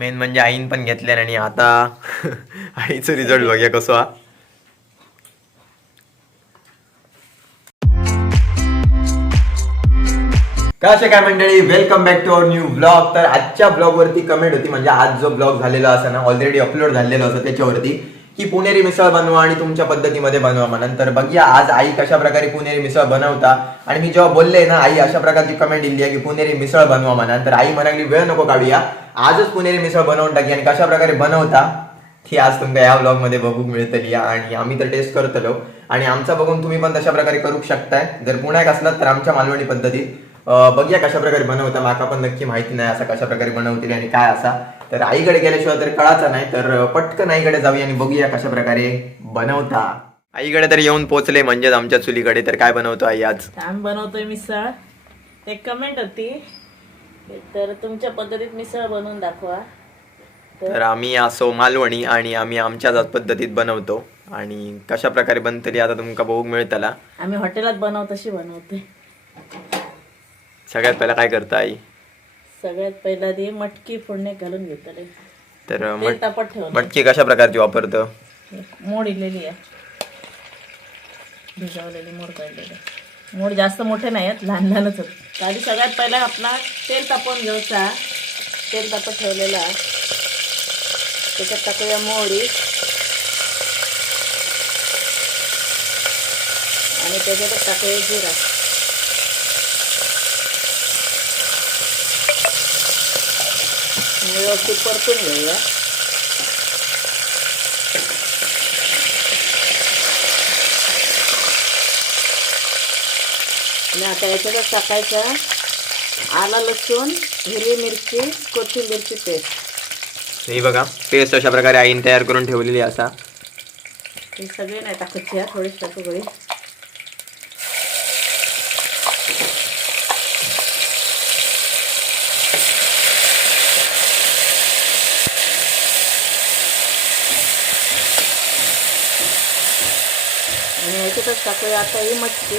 Main म्हणजे आईन पण घेतल्या आणि आता आईचं रिझल्ट बघूया कसो हा. कसे काय मंडळी? Welcome back to our new blog तर आजच्या ब्लॉग वरती कमेंट होती म्हणजे आज जो ब्लॉग झालेला असा ना ऑलरेडी अपलोड झालेला असं त्याच्यावरती. की पुणेरी मिसळ बनवा आणि तुमच्या पद्धतीमध्ये बनवा म्हणून तर बघूया आज आई कशा प्रकारे पुणेरी मिसळ बनवता. आणि मी जेव्हा बोलले ना आई अशा प्रकारची कमेंट दिली आहे की पुणेरी मिसळ बनवा म्हणा तर आई म्हणाली वेळ नको काढूया. आजच पुणेरी मिसळ बनवून टाकी आणि कशा प्रकारे बनवता ही आज तुमका या ब्लॉगमध्ये बघूक मिळतली आणि आम्ही तर टेस्ट करतलो. आणि आमचा बघून तुम्ही पण तशा प्रकारे करू शकताय. जर पुण्याक असलात तर आमच्या मालवणी पद्धतीत अं, बघूया कशा प्रकारे बनवता माका पण नक्की माहिती नाही असा कशा प्रकारे बनवतील आणि काय असा. तर आईकडे गेल्याशिवाय तर कळाचा नाही तर पटकन आईकडे जाऊया आणि बघूया कशा प्रकारे बनवता. आईकडे तर येऊन पोहोचले म्हणजेच आमच्या चुलीकडे. तर काय बनवतो आई आज? छान बनवतोय मिसळ. ते कमेंट होती. तर तुमच्या पद्धतीत मिसळ बनवून दाखवा. तर आम्ही असो मालवणी आणि आम्ही आमच्याच पद्धतीत बनवतो. आणि कशा प्रकारे बनतली आता तुमका बघूक मिळतला. आम्ही हॉटेलात बनव तशी बनवते सगळ्यात पहिला काय करता आई? सगळ्यात पहिला ती मटकी फोडणे घालून घेतले तर अं, तेल मट- तापत ठेवलं. मटकी कशा प्रकारची वापरतो? मोड इलेली आहे. भिजवलेली मोड काढलेली. मोड जास्त मोठे नाही आहेत लहान लहानच आहेत. आधी सगळ्यात पहिला आपला तेल तापवून घ्यायचा. तेल तापत ठेवलेला. त्याच्यात टाकूया मोहरी. आणि त्याच्यातच टाकूया जिरा. व्यवस्थित परतून घेऊया. आणि आता याच्यातच टाकायचा आला लसूण हिरवी मिरची कोथिंबीरची पेस्ट. ही बघा पेस्ट अशा प्रकारे आईने तयार करून ठेवलेली असा. हे सगळे नाही टाकायची थोडीच टाकू गडी टाकूया. आता ही मटकी.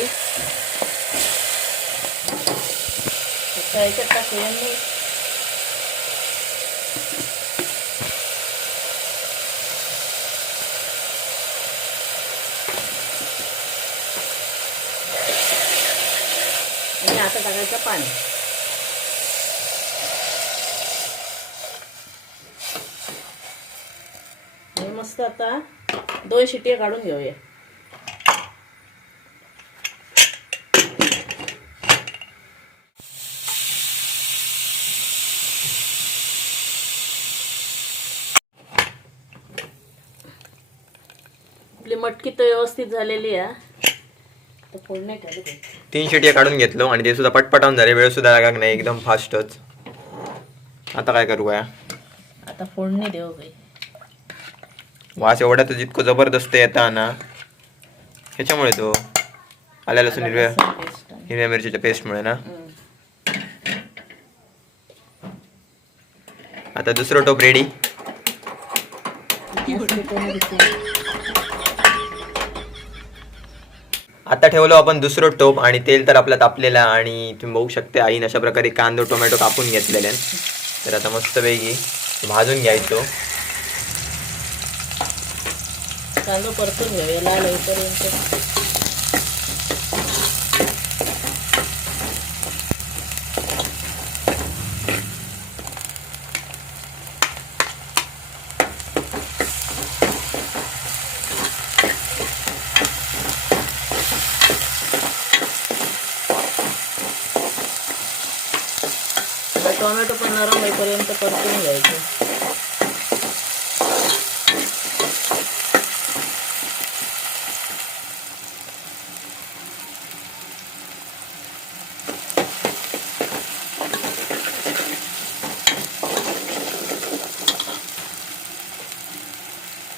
आता याच्यात टाकूया मी आणि आता टाकायचं पाणी. आणि मस्त आता दोन शिट्टी काढून घेऊया. मटकी तर व्यवस्थित झालेली आहे. तीन शिट्या काढून घेतलो आणि ते सुद्धा पटपटावून झाले. वेळ सुद्धा लागाक नाही एकदम फास्टच. आता काय करू काय आता फोडणी देऊ वास एवढा तर जितकं जबरदस्त येता ना ह्याच्यामुळे तो आल्या लसूण हिरव्या हिरव्या मिरचीच्या पेस्टमुळे ना. आता दुसरं टोप रेडी आता ठेवलो आपण दुसरं टोप आणि तेल तर आपलं तापलेलं आणि तुम्ही बघू शकते आईन अशा प्रकारे कांदो टोमॅटो कापून घेतलेले तर आता मस्तपैकी भाजून घ्यायचो. कांदो परतून घेऊया लाल होईपर्यंत आता टोमॅटो पण नरम होईपर्यंत परतून घ्यायचं.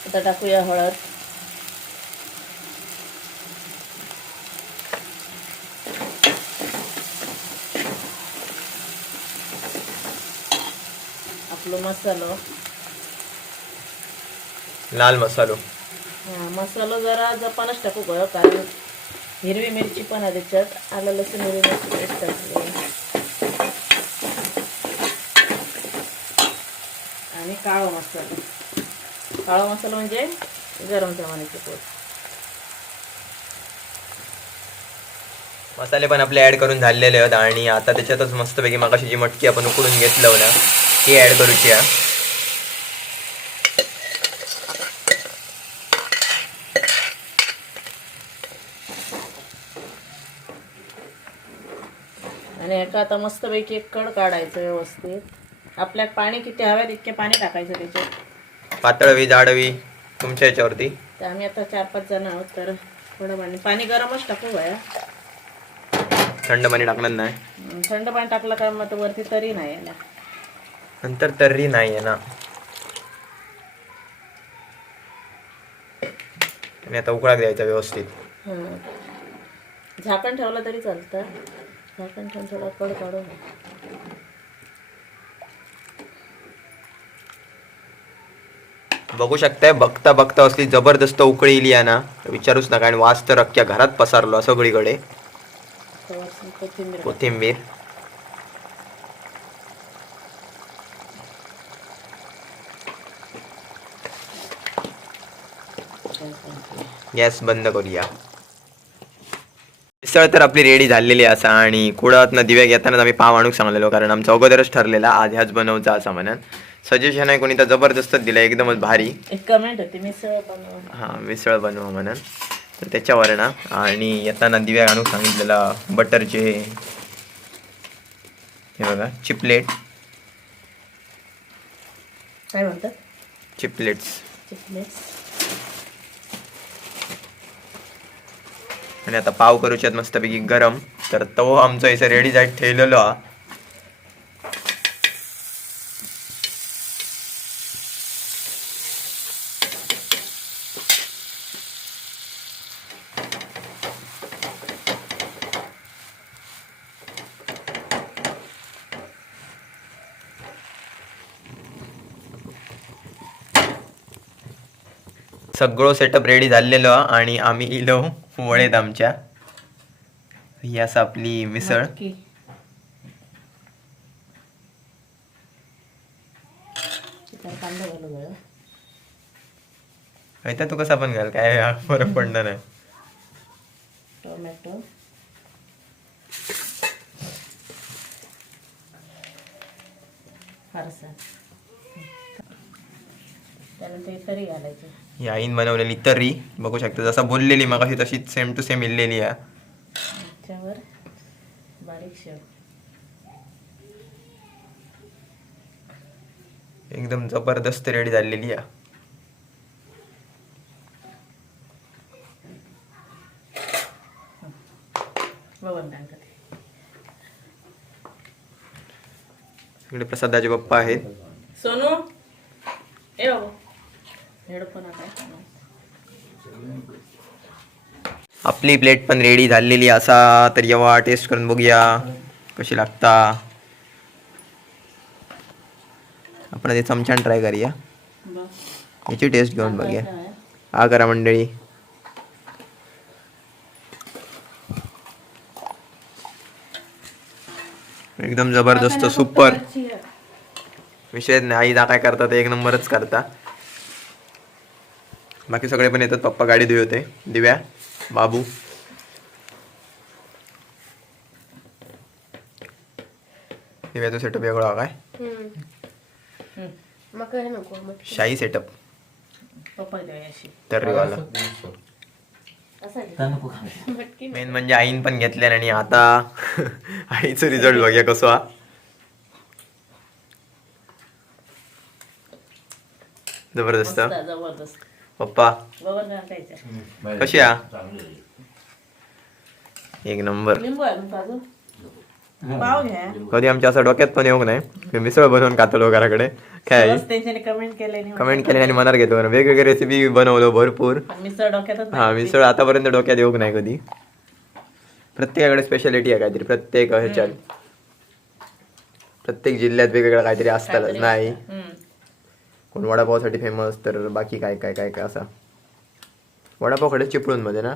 आता टाकूया हळद. आपलं मसालो. लाल मसालो. हा, मसालो जरा जपानच टाकू गं कारण हिरवी मिरची पण आहे त्याच्यात. आलं लसूण हिरवी मिरची पेस्ट टाकली. आणि काळा मसाला. काळा मसाला म्हणजे गरम जमान्याचे पोट मसाले पण आपले ऍड करून झालेले आहेत आणि आता त्याच्यातच मस्तपैकी मगाशी जी मटकी आपण उकडून घेतलं ना ती ऍड करूची आहे आणि एका आता मस्तपैकी एक कड काढायचं व्यवस्थित. आपल्याला पाणी किती हव्यात इतके पाणी टाकायचं त्याच्यात. पातळवी जाडवी तुमच्या याच्यावरती. तर आम्ही आता चार पाच जण आहोत तर थोडं पाणी पाणी गरमच टाकू बाया. थंड पाणी टाकणार नाही. थंड पाणी टाकलं का मग वरती तरी नाही यायला नंतर तर्री नाही आहे ना. आणि आता उकळा द्यायचा व्यवस्थित. झाकण ठेवलं तरी चालतं. झाकण ठेवून थोडं कड काढून बघू शकताय बघता बघता असली जबरदस्त उकळी इली आहे ना तर विचारूच नका. आणि वास तर अख्ख्या घरात पसारलो सगळीकडे. कोथिंबीर. कोथिंबीर. गॅस बंद करूया. मिसळ तर आपली रेडी झालेली असा आणि कुडातनं दिव्या घेतानाच आम्ही पाव आणूक सांगलेलो कारण आमचा अगोदरच ठरलेला आज ह्याच बनवचा असा म्हणून. सजेशन आहे कोणी तर जबरदस्तच दिलं एकदमच भारी. एक कमेंट होती मिसळ बनवून हां मिसळ बनवा म्हणून. तर त्याच्यावर ना आणि येताना दिव्या आणूक सांगितलेला बटरचे हे बघा चिपलेट काय म्हणतात? चिपलेट्स चिकलेट्स आणि आता पाव करूच्यात मस्तपैकी गरम. तर तो आमचो इथं रेडी जायत ठेवलेलो. हा सगळं सेटअप रेडी झालेलो हा आणि आम्ही इलो. वळेत आमच्या. ही असं आपली मिसळ. कांदा तू कसा पण घाल काय फरक पडणार नाही टोमॅटो. फारसा. त्यानंतर तरी घालायचं. ही आईन बनवलेली तर्री. बघू शकता जसं बोललेली मग अशी तशीच सेम टू सेम इल्लेली आहे एकदम जबरदस्त रेडी झालेली आहे इकडे प्रसादाचे पप्पा आहेत. सोनू ए बाबू. हेडफोन आता आपली प्लेट पण रेडी झालेली असा तर येवा टेस्ट करून बघूया कशी लागता. आपण ते चमच्यान ट्राय करूया. याची टेस्ट घेऊन बघूया. हा करा मंडळी. एकदम जबरदस्त सुपर विषय नाही. आई जा काय करता ते एक नंबरच करता. बाकी सगळे पण येतात. पप्पा गाडी धुई होते. दिव्या बाबू. दिव्याचा सेटअप वेगळा हा काय? मका नको मग शाही सेटअप पप्पा देऊया अशी तर्रीवाला. असं मटकी मेन म्हणजे आईन पण घेतल्या आणि आता आईचं रिझल्ट बघूया कसं हा. जबरदस्त. पप्पा. कशी? हा एक नंबर. कधी आमच्या असं डोक्यात पण येऊ नाही मिसळ बनवून खातो घराकडे काय? कमेंट केले कमेंट केले आणि मनात घेतो. वेगवेगळे रेसिपी बनवलो भरपूर. हा. मिसळ आतापर्यंत डोक्यात येऊ नाही कधी. प्रत्येकाकडे स्पेशालिटी आहे काहीतरी. प्रत्येक ह्याच्यात. प्रत्येक जिल्ह्यात वेगवेगळं काहीतरी असतातच काहीतरी नाही. कोण वडापावसाठी फेमस तर बाकी काय काय काय काय असा. वडापावकडे चिपळूणमध्ये ना?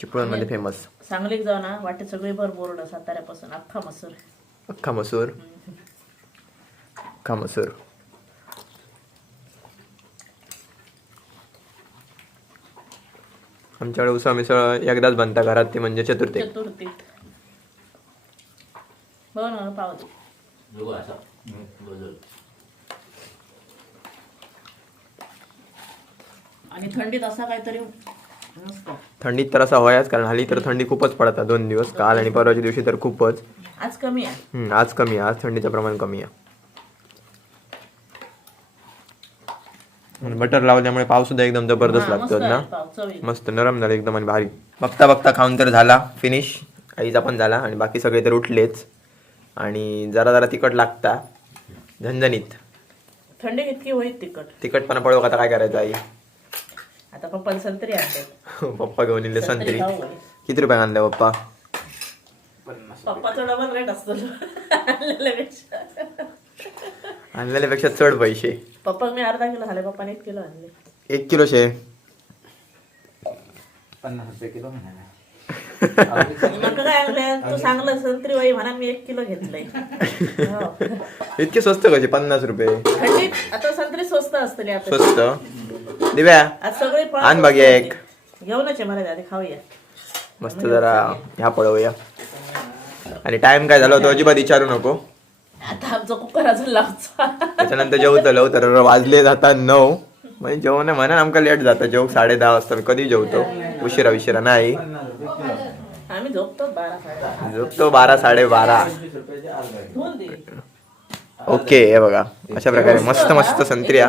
चिपळूणमध्ये फेमस सांगलीक जाऊ ना वाटे सगळे भर बोर्ड साताऱ्यापासून. अख्खा मसूर. अख्खा मसूर? अख्खा मसूर. आमच्याकडे उसा मिसळ एकदाच बनता घरात ते म्हणजे चतुर्थी. चतुर्थी. बघ ना पावती आणि थंडीत असा काहीतरी थंडीत तर असा व्हायच कारण हल्ली तर थंडी खूपच पडतात दोन दिवस. काल आणि परवाच्या दिवशी तर खूपच. आज कमी आहे. हम्म, आज कमी आहे. आज थंडीचं प्रमाण कमी आहे. आणि बटर लावल्यामुळे पाव सुद्धा एकदम जबरदस्त हा, मस्त लागतो ना? आहे पाव, चवीत. मस्त नरम झालं एकदम आणि भारी. बघता बघता खाऊन तर झाला. फिनिश आईचा पण झाला आणि बाकी सगळे तर उठलेच. आणि जरा जरा तिखट लागता. झणझणीत. थंडी इतकी होईल तिखट. तिखटपणा पडू का आता काय करायचं आई? आता पप्पा संत्री आणतात पप्पा घेऊन येले संत्री खाऊ. किती रुपये आणले पप्पा? पप्पाचा डबल रेट असतो आणलेल्यापेक्षा. आणलेल्यापेक्षा चढ पैसे. पप्पा मी अर्धा किलो झाले. पप्पाने एक किलो आणले. एक किलो शे पन्नास रुपये किलो म्हणा मग काय आणले तू सांगलं संत्री बाई म्हणा मी एक किलो घेतलंय. हो. इतके स्वस्त कसे? पन्नास रुपये. थंडीत आता संत्री स्वस्त असतली आता. स्वस्त? दिव्या आज सगळी फळं आण होती. एक. घेऊनच आहे मला आधी खाऊया. मस्त जरा ह्या पळवूया. आणि टाइम काय झाला होता? अजिबात विचारू नको. आता आमचा कुकर अजून लावचा त्याच्यानंतर जेवतलो तर वाजले जातात नऊ. म्हणजे जेवण म्हणा आमका लेट जातं. जेव साडे दहा वाजता. कधी जेवतो? उशिरा उशिरा नाही. आम्ही झोपतो बारा साडे झोपतो बारा साडे बारा. धुवून दे. ओके हे बघा. अशा प्रकारे मस्त मस्त संत्र्या.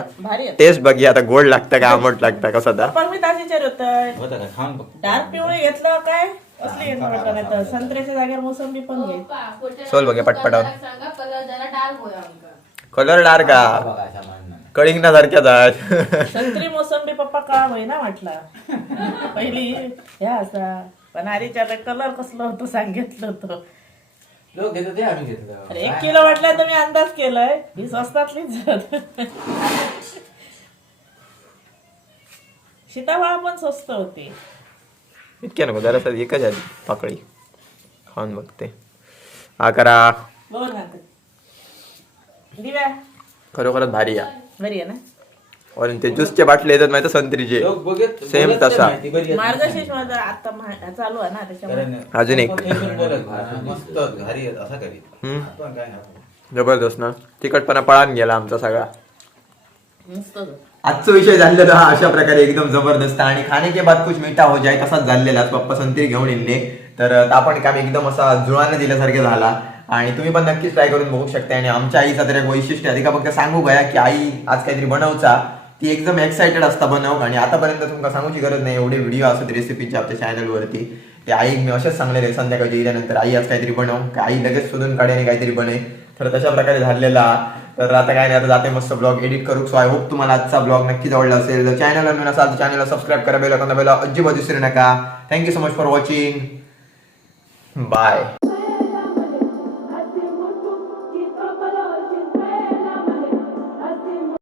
टेस्ट बघी आता गोड लागतं का आंबट लागतं कसं आता पण मी विचार होता का बघ डार्क पिवळे घेतलं काय? असली म्हटलं नाही तर संत्र्याच्या जागेवर मोसंबी पण घे. सोल बघे पटपटावर सांगा कलर जरा डार्क का? म्हणणं कळिंगना सारख्याच आहेत. संत्री मोसंबी पप्पा काळ होई ना म्हटला. पहिली ह्या असा. पण आधीच्या कलर कसलं होतं सांगितलं होतं. लोक घेतो ते आम्ही घेतो अरे एक किलो वाटलाय तर मी अंदाज केलाय. ही स्वस्तातलीच सीताफळ पण स्वस्त होती. इतक्या नको जरा एकच आधी पाकळी. खाऊन बघते. करा. बघ ना ते. दिव्या. खरोखरच भारी या बरी आहे ना? और ते ज्यूसचे बाटले येतात माहिती संत्रीचे लोक बघत Same बोलत नाही तसा. माहिती, बरी आहे. मार्गशीर्षमध्ये आता मा- चालू आहे ना त्याच्यामुळे कारण अजून एक. आपण फेसून बोलत नाही. मस्त घरी येत, असा करीत हम्म. आपण काय नाही. जबरदस्त ना. तिखटपणा पळान गेला आमचा सगळा. मस्त. आजचा विषय झालेला हा अशा प्रकारे एकदम जबरदस्त आणि खाने के बाद कुछ मीठा हो जाय तसाच झालेला पप्पा संत्री घेऊन येले तर आपण काम एकदम असा जुळानं दिल्यासारखे झाला. आणि तुम्ही पण नक्कीच ट्राय करून बघू शकता आणि आमच्या आईचा तर एक वैशिष्ट्य आहे. का फक्त सांगू गया की आई आज काहीतरी बनवचा. ती एकदम एक्साइटेड असता बनव. आणि आतापर्यंत तुमका सांगूची गरज नाही एवढे व्हिडिओ असत रेसिपीचे आपल्या चॅनलवरती ते आई मी असेच सांगलेले संध्याकाळी गेल्यानंतर आई आज काहीतरी बनव. का आई लगेच शोधून काढे आणि काहीतरी बने. तर तशा प्रकारे झालेला. तर आता काय नाही आता जाते मस्त ब्लॉग एडिट करू. सो आय होप तुम्हाला आजचा ब्लॉग नक्कीच आवडला असेल. जर चॅनलवर नवीन असाल तर चॅनलला सबस्क्राईब करा बेल बेला अजिबात विसरू नका. Thank you so much for watching bye